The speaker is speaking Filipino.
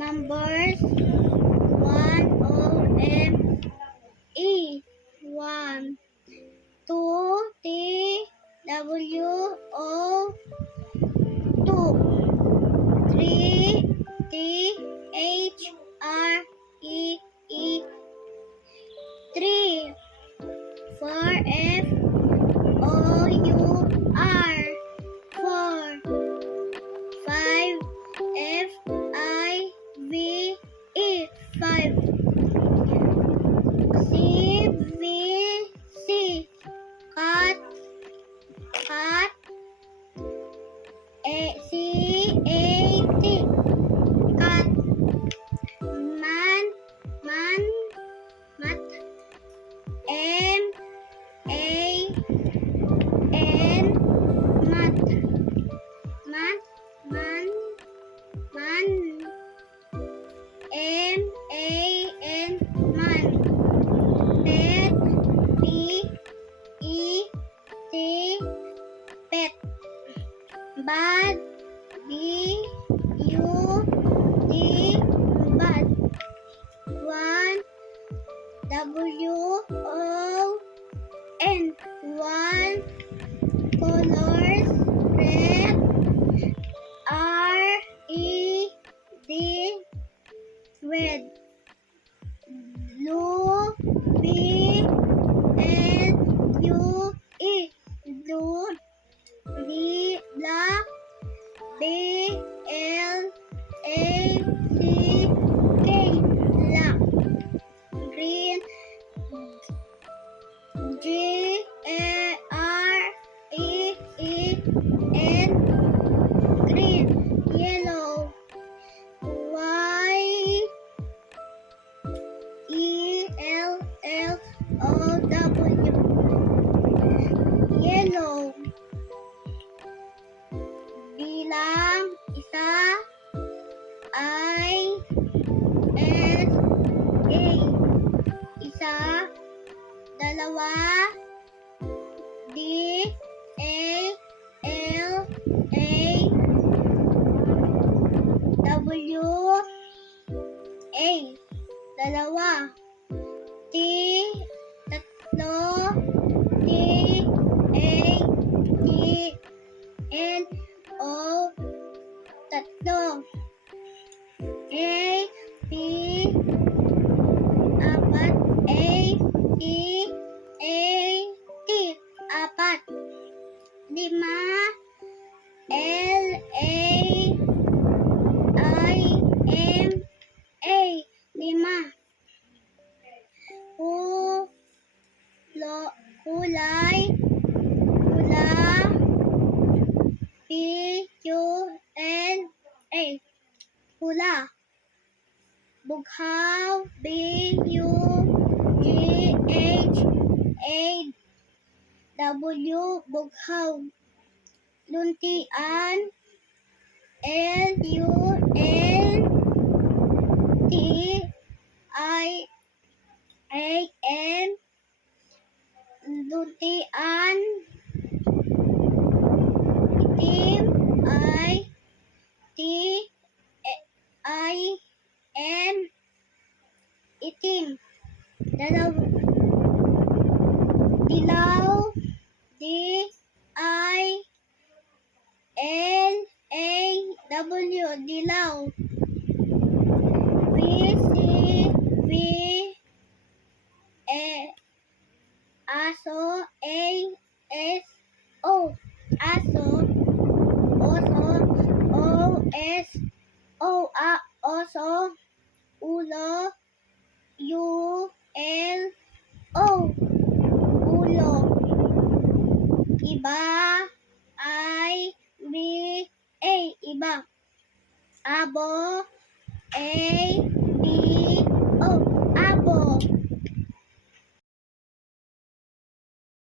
Numbers 1 O M E 1 2 T W O 2 3 T H R E E 3 4 F O U R 4 5 F I V E 5 C V C cat C A T cat man mat M A N mat man M A N man pet P E T pet bad B U D bad 1 W O N 1 colors red R E D red blue B L U E blue B black B L A C K black green G A R E E N green yellow Y E L L O W yellow bilang isa I S A isa dalawa D A L A W A dalawa T tatlo T A T N O tatlo A P apat A P A T apat 5 L A I M A 5 kulay P Q L A pula bughaw B U G H A W bughaw luntian L U N T I A N luntian itim I T I N itim dilaw D I L A W dilaw V C V E aso A S O aso oso O S O A oso ulo U L O ulo iba I B A iba abo A B O abo